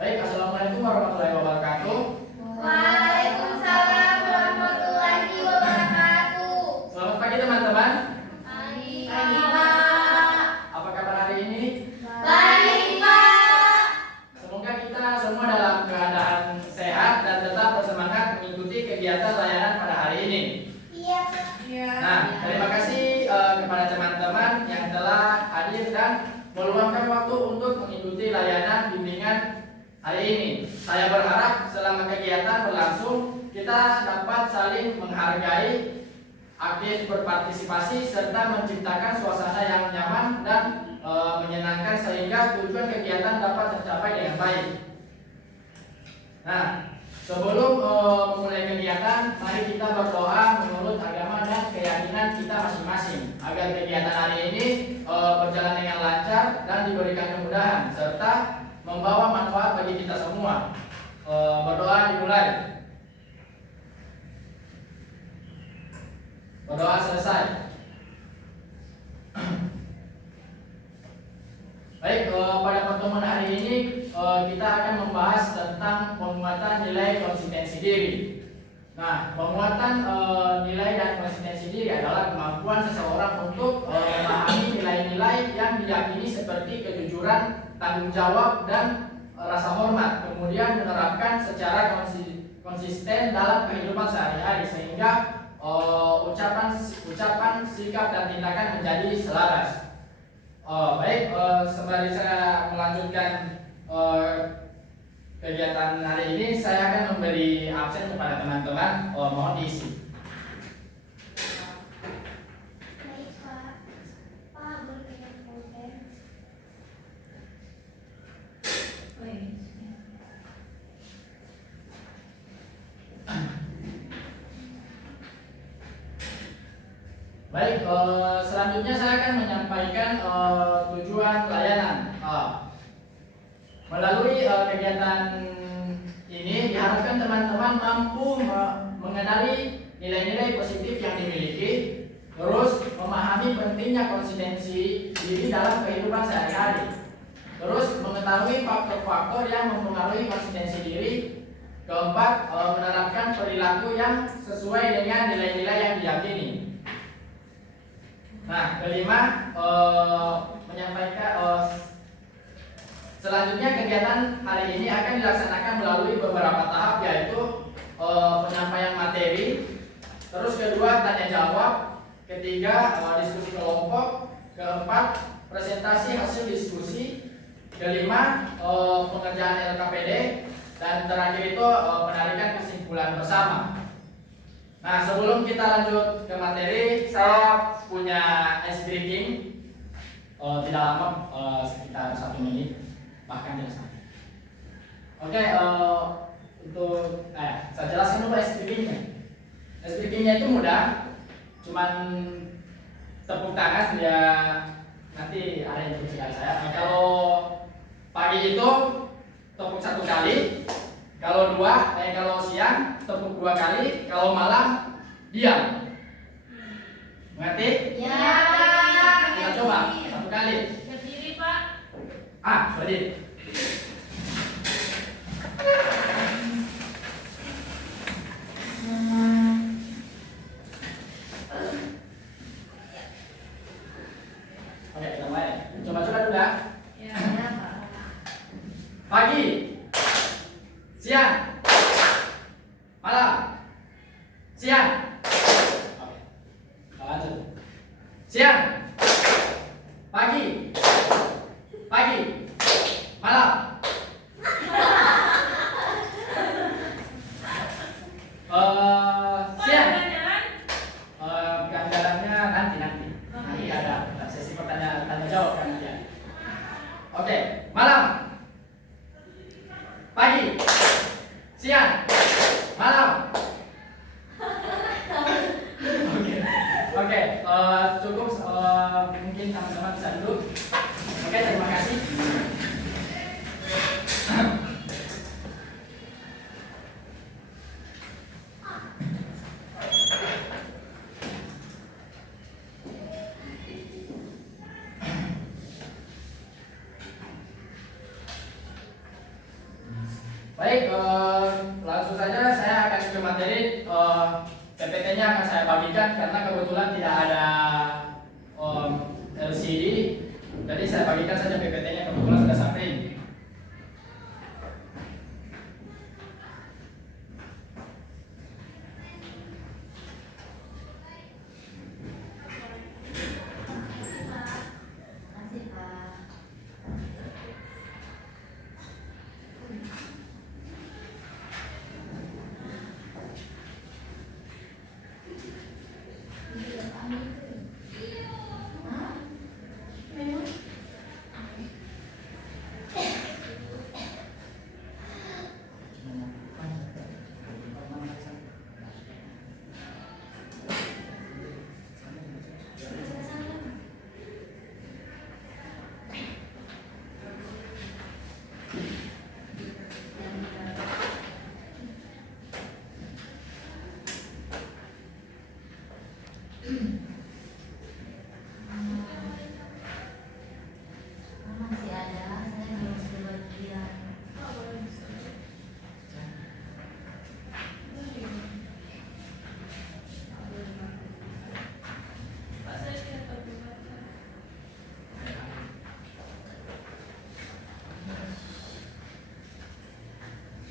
Baik, assalamualaikum warahmatullahi wabarakatuh. Waalaikumsalam warahmatullahi wabarakatuh. Selamat pagi teman-teman. Pagi, Pak. Apa kabar hari ini? Baik, Pak. Semoga kita semua dalam keadaan sehat dan tetap bersemangat mengikuti kegiatan layanan pada hari ini. Iya. Nah, terima kasih kepada teman-teman yang telah hadir dan meluangkan waktu untuk mengikuti layanan bimbingan hari ini. Saya berharap selama kegiatan berlangsung kita dapat saling menghargai, aktif berpartisipasi, serta menciptakan suasana yang nyaman dan menyenangkan sehingga tujuan kegiatan dapat tercapai dengan baik. Nah, sebelum memulai kegiatan, mari kita berdoa menurut agama dan keyakinan kita masing-masing agar kegiatan hari ini berjalan dengan lancar dan diberikan kemudahan serta membawa manfaat bagi kita semua. Berdoa dimulai. Berdoa selesai. Baik, pada pertemuan hari ini kita akan membahas tentang penguatan nilai konsistensi diri. Nah, penguatan nilai dan konsistensi diri adalah kemampuan seseorang untuk memahami nilai-nilai yang diyakini seperti kejujuran, tanggung jawab, dan rasa hormat, kemudian menerapkan secara konsisten dalam kehidupan sehari-hari sehingga ucapan, sikap, dan tindakan menjadi selaras. Baik, sembari saya melanjutkan kegiatan hari ini, saya akan memberi absen kepada teman-teman. Mohon diisi. Baik, Pak. Pak, boleh yang konten. Baik, selanjutnya saya akan menyampaikan tujuan layanan. Melalui kegiatan ini diharapkan teman-teman mampu mengenali nilai-nilai positif yang dimiliki, terus memahami pentingnya konsistensi diri dalam kehidupan sehari-hari, terus mengetahui faktor-faktor yang mempengaruhi konsistensi diri, keempat, menerapkan perilaku yang sesuai dengan nilai-nilai yang diyakini. Nah, kelima, menyampaikan selanjutnya kegiatan hari ini akan dilaksanakan melalui beberapa tahap, yaitu penyampaian materi, terus kedua tanya jawab, ketiga diskusi kelompok, keempat presentasi hasil diskusi, kelima pengerjaan LKPD, dan terakhir itu penarikan kesimpulan bersama. Nah, sebelum kita lanjut ke materi, saya punya ice breaking, tidak lama, sekitar 1 menit, bahkan tidak sampai. Oke, untuk saya jelaskan dulu ice breakingnya. Ice breakingnya itu mudah, cuman tepuk tangan dia nanti ada yang berbicara saya. Nah, kalau pagi itu tepuk 1 kali, kalau siang tepuk 2 kali, kalau malam diam. Mengerti? Ya. Kita coba 1 kali. Berdiri, Pak. Berdiri. Oke, kita mulai. Coba-coba dulu ya. Ya, Pak. Pagi, siang, malam, siang. Oke, kita lanjut. Siang, pagi, malam. Siang. Ganjarannya nanti ada sesi tanya jawab kan ya. Oke, malam, pagi, siang, malam. Oke, cukup, mungkin teman-teman bisa duduk. Oke, terima kasih. Baik, langsung saja saya akan ke materi. PPT-nya akan saya bagikan karena kebetulan tidak ada LCD, jadi saya bagikan saja PPT-nya, kebetulan sudah sampai. Masih ada, saya belum sebagian.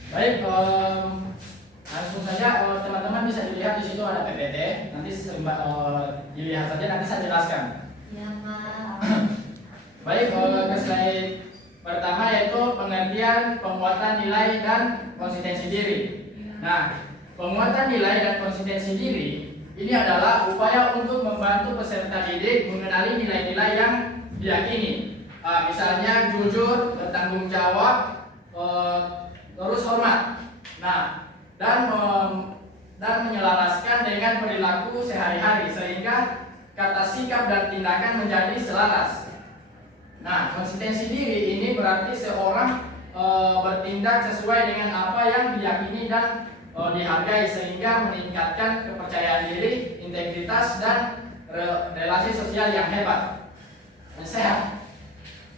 Baik, langsung saja teman-teman bisa dilihat di situ ada PPT. Nanti dilihat saja, nanti saya jelaskan. Ya, Pak. Baik, ke slide pertama yaitu pengertian, penguatan nilai dan konsistensi diri. Nah, penguatan nilai dan konsistensi diri ini adalah upaya untuk membantu peserta didik mengenali nilai-nilai yang diyakini. Misalnya jujur, bertanggung jawab, terus hormat. Nah, dan menyelaraskan dengan perilaku sehari-hari sehingga kata sikap dan tindakan menjadi selaras. Nah, konsistensi diri ini berarti seorang bertindak sesuai dengan apa yang diyakini dan dihargai sehingga meningkatkan kepercayaan diri, integritas dan relasi sosial yang hebat, sehat.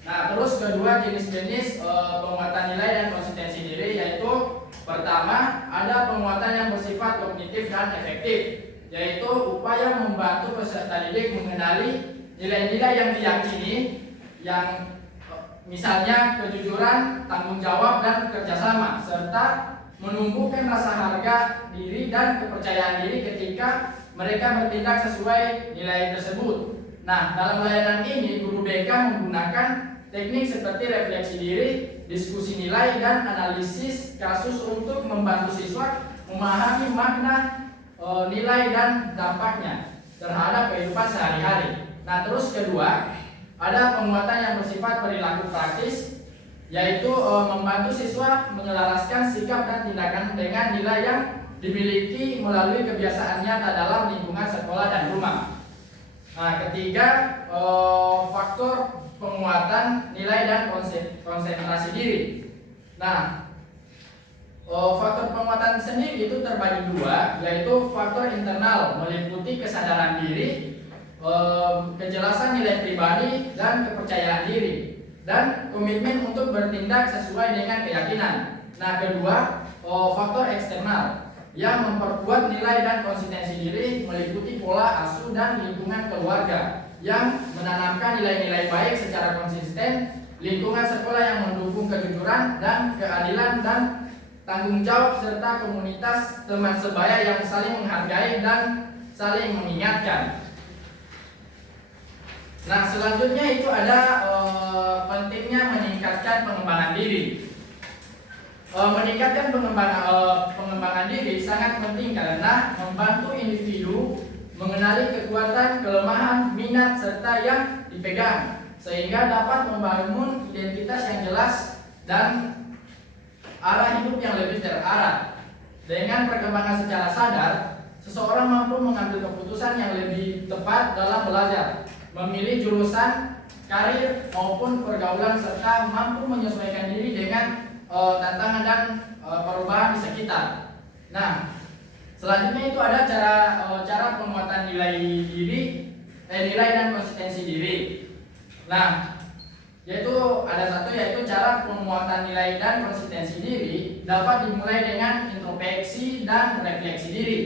Nah, terus kedua jenis-jenis penguatan nilai dan konsistensi diri yaitu pertama ada penguatan yang bersifat kognitif dan efektif, yaitu upaya membantu peserta didik mengenali nilai-nilai yang diyakini, yang misalnya kejujuran, tanggung jawab dan kerjasama, serta menumbuhkan rasa harga diri dan kepercayaan diri ketika mereka bertindak sesuai nilai tersebut. Nah, dalam layanan ini guru BK menggunakan teknik seperti refleksi diri, diskusi nilai, dan analisis kasus untuk membantu siswa memahami makna nilai dan dampaknya terhadap kehidupan sehari-hari. Nah, terus kedua, ada penguatan yang bersifat perilaku praktis, yaitu membantu siswa menyelaraskan sikap dan tindakan dengan nilai yang dimiliki melalui kebiasaan nyata dalam lingkungan sekolah dan rumah. Nah, ketiga, faktor penguatan nilai dan konsentrasi diri. Nah, faktor penguatan sendiri itu terbagi dua, yaitu faktor internal meliputi kesadaran diri, kejelasan nilai pribadi dan kepercayaan diri, dan komitmen untuk bertindak sesuai dengan keyakinan. Nah, kedua, faktor eksternal yang memperkuat nilai dan konsistensi diri meliputi pola asuh dan lingkungan keluarga yang menanamkan nilai-nilai baik secara konsisten, lingkungan sekolah yang mendukung kejujuran dan keadilan dan tanggung jawab, serta komunitas teman sebaya yang saling menghargai dan saling mengingatkan. Nah, selanjutnya itu ada pentingnya meningkatkan pengembangan diri. Meningkatkan pengembangan diri sangat penting karena membantu individu mengenali kekuatan, kelemahan, minat, serta yang dipegang, sehingga dapat membangun identitas yang jelas dan arah hidup yang lebih terarah. Dengan perkembangan secara sadar, seseorang mampu mengambil keputusan yang lebih tepat dalam belajar, memilih jurusan, karir, maupun pergaulan, serta mampu menyesuaikan diri dengan tantangan dan perubahan di sekitar. Nah, selanjutnya itu ada cara penguatan nilai dan konsistensi diri. Nah, yaitu ada satu, yaitu cara penguatan nilai dan konsistensi diri dapat dimulai dengan introspeksi dan refleksi diri,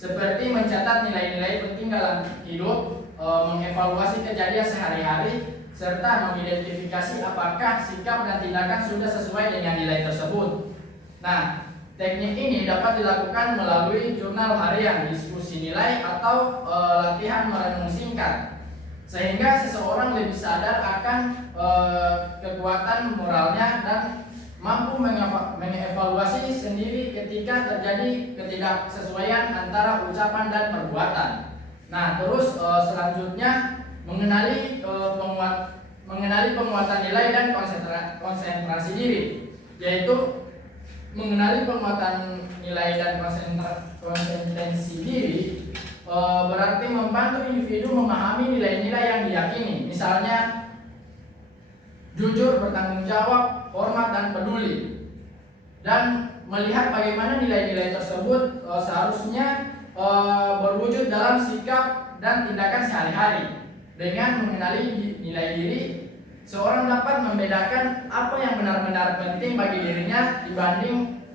seperti mencatat nilai-nilai penting dalam hidup, mengevaluasi kejadian sehari-hari, serta mengidentifikasi apakah sikap dan tindakan sudah sesuai dengan nilai tersebut. Nah, teknik ini dapat dilakukan melalui jurnal harian, diskusi nilai, atau latihan merenung singkat, sehingga seseorang lebih sadar akan kekuatan moralnya dan mampu mengevaluasi sendiri ketika terjadi ketidaksesuaian antara ucapan dan perbuatan. Nah, terus selanjutnya mengenali penguatan nilai dan konsentrasi diri, yaitu mengenali penguatan nilai dan konsistensi diri berarti membantu individu memahami nilai-nilai yang diyakini, misalnya jujur, bertanggung jawab, hormat, dan peduli, dan melihat bagaimana nilai-nilai tersebut seharusnya berwujud dalam sikap dan tindakan sehari-hari. Dengan mengenali nilai diri, seorang dapat membedakan apa yang benar-benar penting bagi dirinya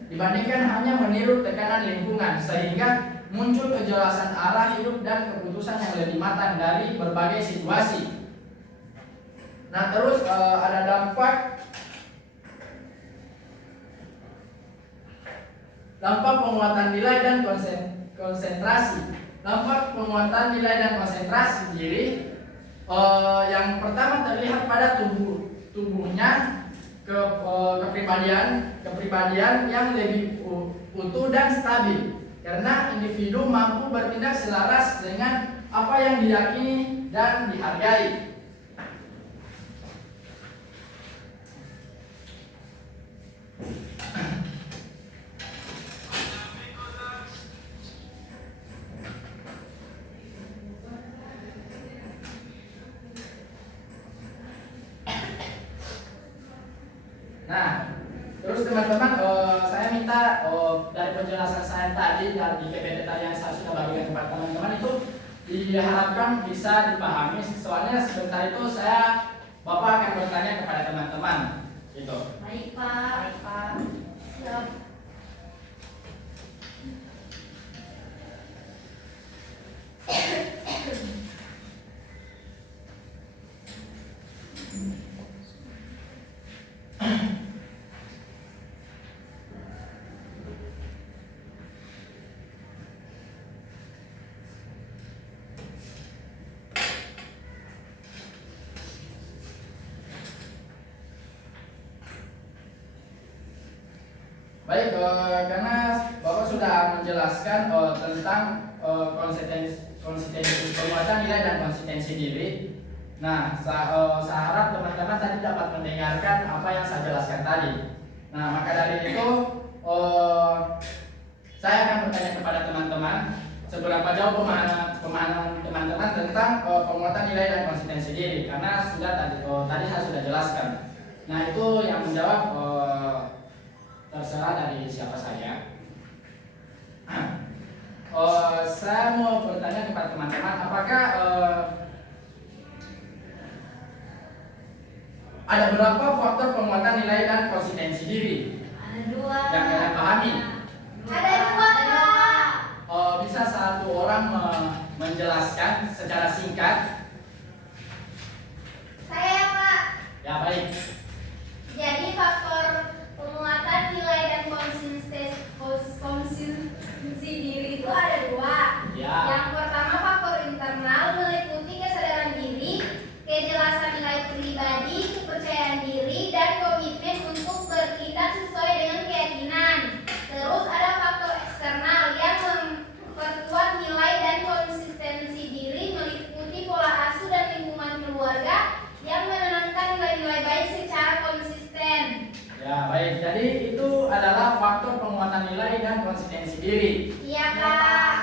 dibandingkan hanya meniru tekanan lingkungan, sehingga muncul kejelasan arah hidup dan keputusan yang lebih matang dari berbagai situasi. Nah, terus ada dampak penguatan nilai dan konsentrasi. Dampak penguatan nilai dan konsentrasi diri, yang pertama terlihat pada tubuhnya, kepribadian yang lebih utuh dan stabil, karena individu mampu bertindak selaras dengan apa yang diyakini dan dihargai. Nah, terus teman-teman, saya minta dari penjelasan saya tadi dari PPT tadi yang saya sudah bagikan kepada teman-teman itu diharapkan bisa dipahami. Soalnya sebentar itu Bapak akan bertanya kepada teman-teman. Gitu. Baik, Pak. Siap. Baik, karena Bapak sudah menjelaskan tentang konsistensi penguatan nilai dan konsistensi diri. Nah, saya harap teman-teman tadi dapat mendengarkan apa yang saya jelaskan tadi. Nah, maka dari itu saya akan bertanya kepada teman-teman seberapa jauh pemahaman teman-teman tentang penguatan nilai dan konsistensi diri, karena tadi saya sudah jelaskan. Nah, itu yang menjawab terserah dari siapa saya. Saya mau bertanya kepada teman-teman, apakah ada berapa faktor penguatan nilai dan konsistensi diri? Ada 2. Yang kalian pahami? Ada 2, Pak. Bisa satu orang menjelaskan secara singkat? Saya, Pak. Ya, baik. Jadi faktor penguatan nilai dan konsistensi diri itu ada 2. Ya. Yang pertama faktor internal meliputi kesadaran diri, kejelasan nilai pribadi, kepercayaan diri, dan komitmen untuk bertindak sesuai dengan keyakinan. Terus ada faktor eksternal yang memperkuat nilai dan konsistensi diri, meliputi pola asuh dan lingkungan keluarga yang menanamkan nilai-nilai baik secara konsisten. Ya, baik. Jadi itu adalah faktor penguatan nilai dan konsistensi diri. Iya, Pak.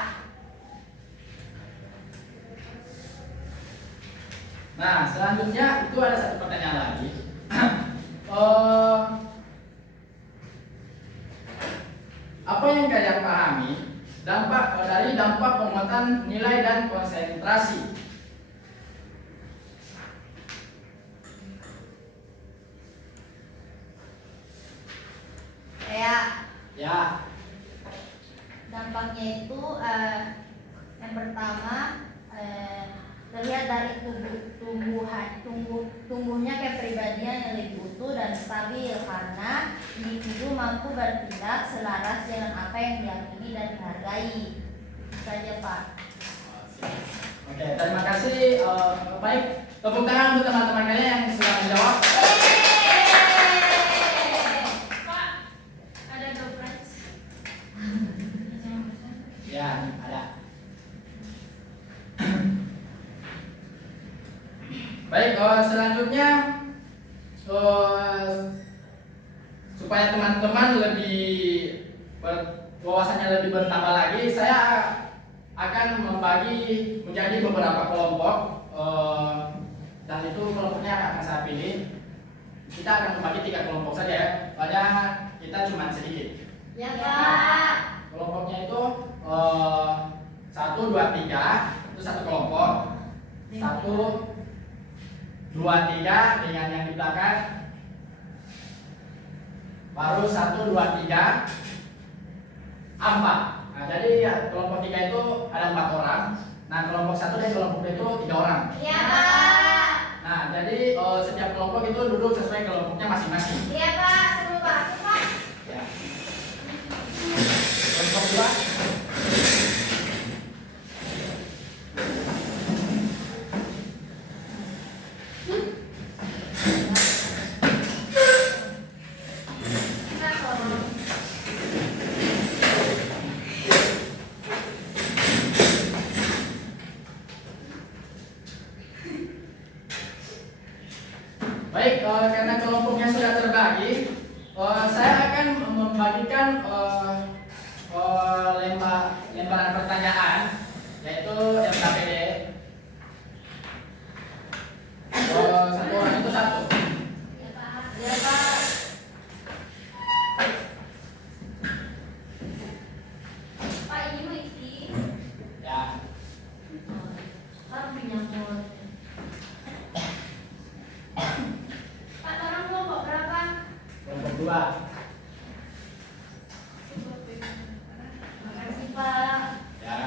Nah, selanjutnya itu ada satu pertanyaan lagi. Apa yang kalian pahami dari dampak penguatan nilai dan konsentrasi? Ya. Dampaknya itu yang pertama terlihat dari tumbuhnya kepribadian yang lebih utuh dan stabil karena individu mampu bertindak selaras dengan apa yang diyakini dan dihargai. Itu saja, Pak. Oke, terima kasih. Baik, tepuk tangan untuk teman-teman kalian yang sudah menjawab. Pak, ada door prize. Ya, ada. Baik, selanjutnya supaya teman-teman lebih wawasannya lebih bertambah lagi, saya akan membagi menjadi beberapa kelompok dan itu kelompoknya akan saya pilih. Kita akan membagi 3 kelompok saja ya, karena kita cuma sedikit. Ya, Pak. Kelompoknya itu 1, 2, 3 itu satu kelompok. 1, 2, 3 dengan yang di belakang. Baru 1, 2, 3 4. Nah, jadi ya, kelompok 3 itu ada 4 orang. Nah, kelompok 1 dan kelompok 2 itu 3 orang. Iya, Pak. Nah, jadi setiap kelompok itu duduk sesuai kelompoknya masing-masing. Iya, Pak. Sebelum Pak, Pak. Ya. Kelompok 2. Baik, karena kelompoknya sudah terbagi, saya akan membagikan lembaran pertanyaan, yaitu LKPD. Satu orang itu 1. Iya, Pak. Ya, Pak. Pak, ini mau isi. Ya. Pak menyambut. Pak, orang kelompok berapa? Kelompok 2. Makasih, Pak. Ya.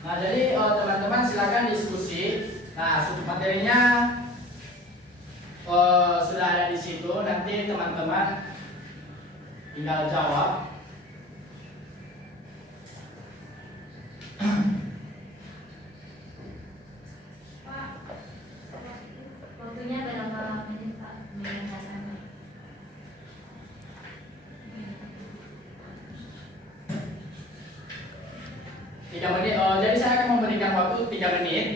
Nah, jadi teman-teman silakan diskusi. Nah, materinya sudah ada di situ. Nanti teman-teman tinggal jawab. Pak, Waktunya berapa menit, Pak? Mendengarkan. 3 menit. Jadi saya akan memberikan waktu 3 menit.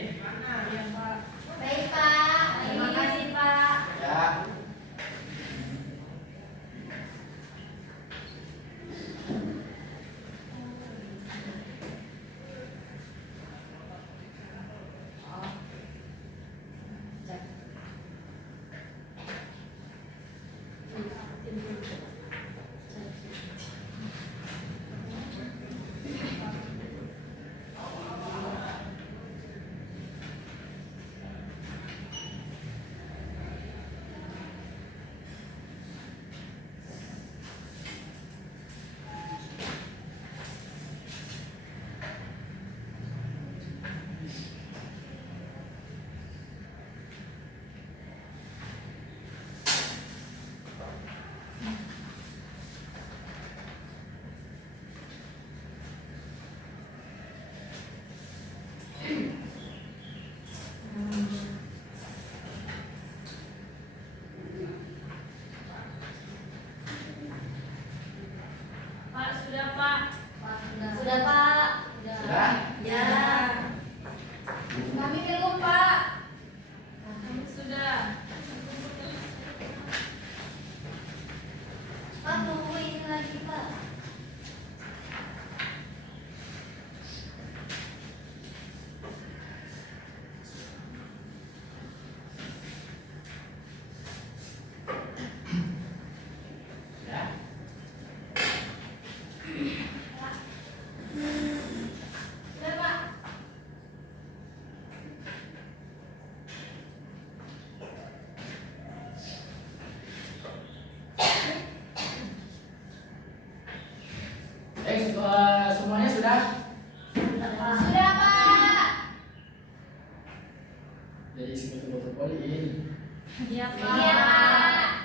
baik, Pak. Terima kasih, Pak. Ya. Jadi betul-betul poli ini. Iya, Iya, Pak.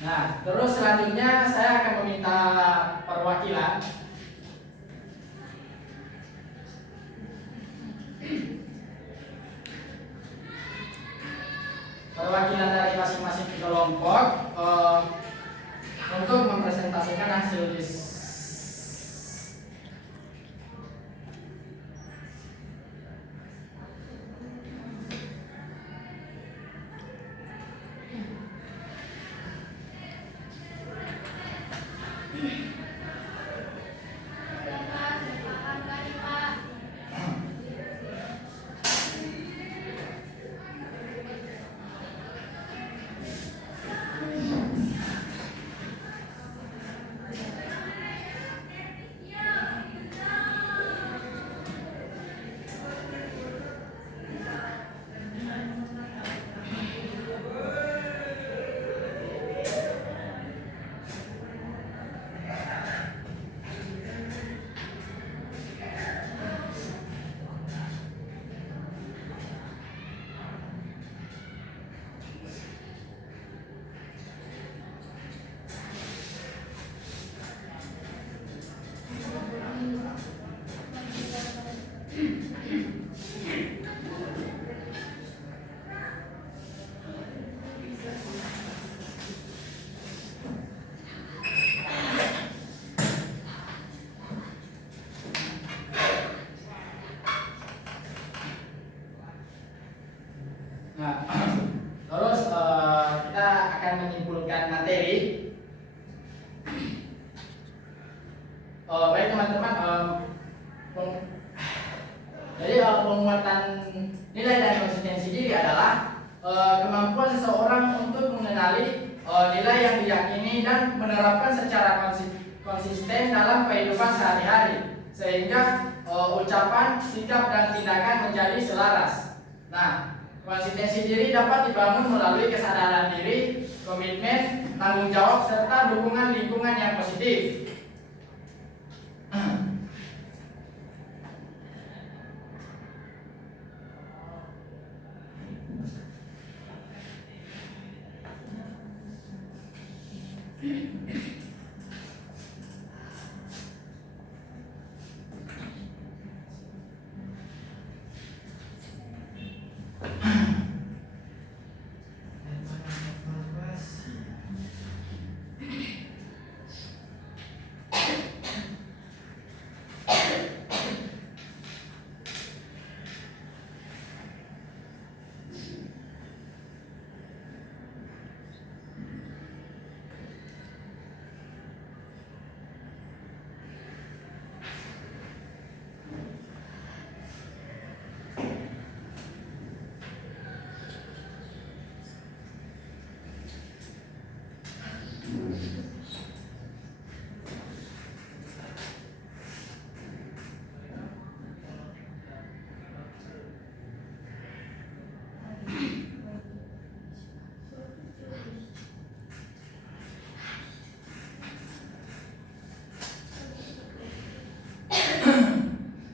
Nah, terus selanjutnya saya akan meminta perwakilan dari masing-masing kelompok untuk mempresentasikan hasil Nah, terus kita akan menyimpulkan materi. Baik teman-teman, jadi penguatan nilai dan konsistensi diri adalah kemampuan seseorang untuk mengenali nilai yang diyakini dan menerapkan secara konsisten dalam kehidupan sehari-hari, sehingga ucapan, sikap, dan tindakan menjadi selaras. Nah, konsistensi diri dapat dibangun melalui kesadaran diri, komitmen, tanggung jawab, serta dukungan lingkungan yang positif.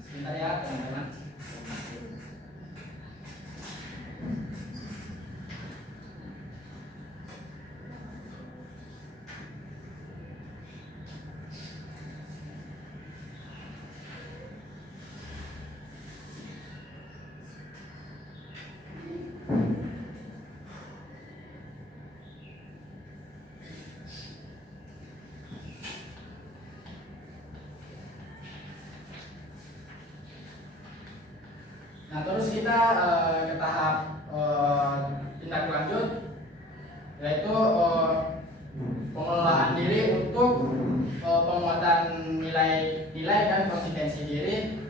Sebentar ya teman-teman. Nah, terus kita ke tahap tindak lanjut, yaitu pengelolaan diri untuk penguatan nilai dan konsistensi diri,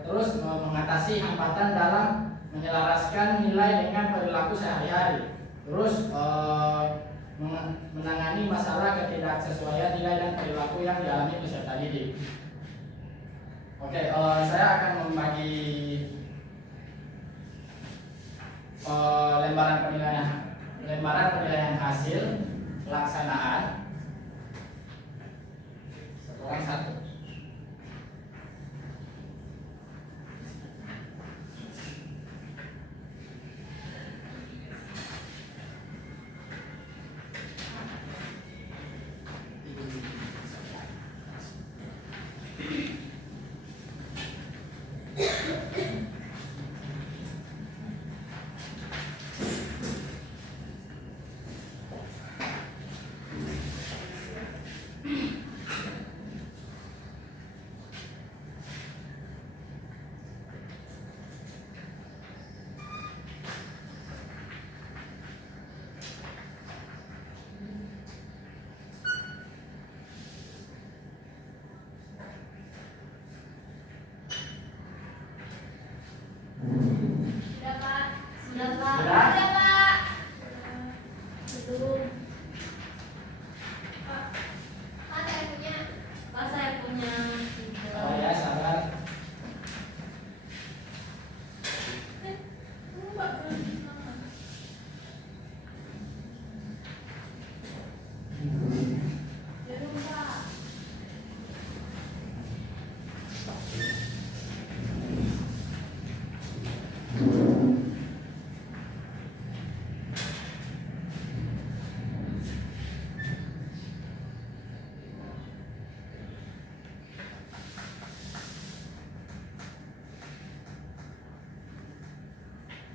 terus mengatasi hambatan dalam menyelaraskan nilai dengan perilaku sehari-hari, terus menangani masalah ketidaksesuaian nilai dan perilaku yang dialami peserta didik. Oke, saya akan lembaran penilaian hasil pelaksanaan. Satu orang satu. Sudah Pak. Sudah Pak. Sudah? Sudah Pak. Belum. Pak, saya punya. Pak saya punya Oh ya, sabar. Belum Pak.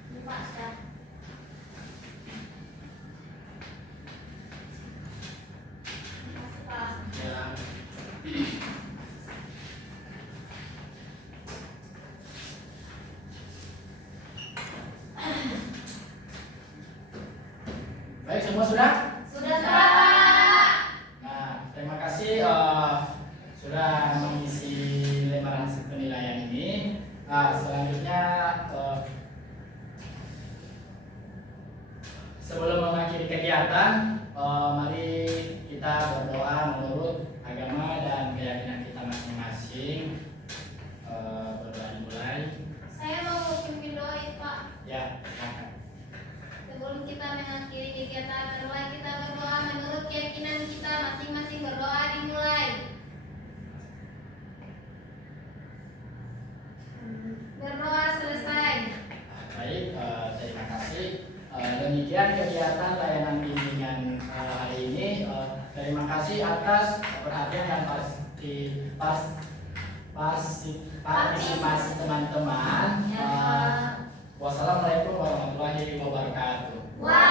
Ini Pak, sudah. Makasih, Pak. Ya. Baik, semua sudah? Sudah Pak. Nah, terima kasih sudah mengisi lembaran penilaian ini. Selanjutnya sebelum mengakhiri kegiatan, mari kita berdoa menurut agama dan keyakinan kita masing-masing. Berdoa dimulai. Saya mau pimpin doa ya, Pak. Ya, silakan. Sebelum kita mengakhiri kegiatan, marilah kita berdoa menurut keyakinan kita masing-masing. Berdoa dimulai. Berdoa selesai. Baik, terima kasih. Demikian kegiatan layanan bimbingan hari ini. Terima kasih atas perhatian dan partisipasi teman-teman. Ya, Pak. Wassalamualaikum warahmatullahi wabarakatuh. Wah.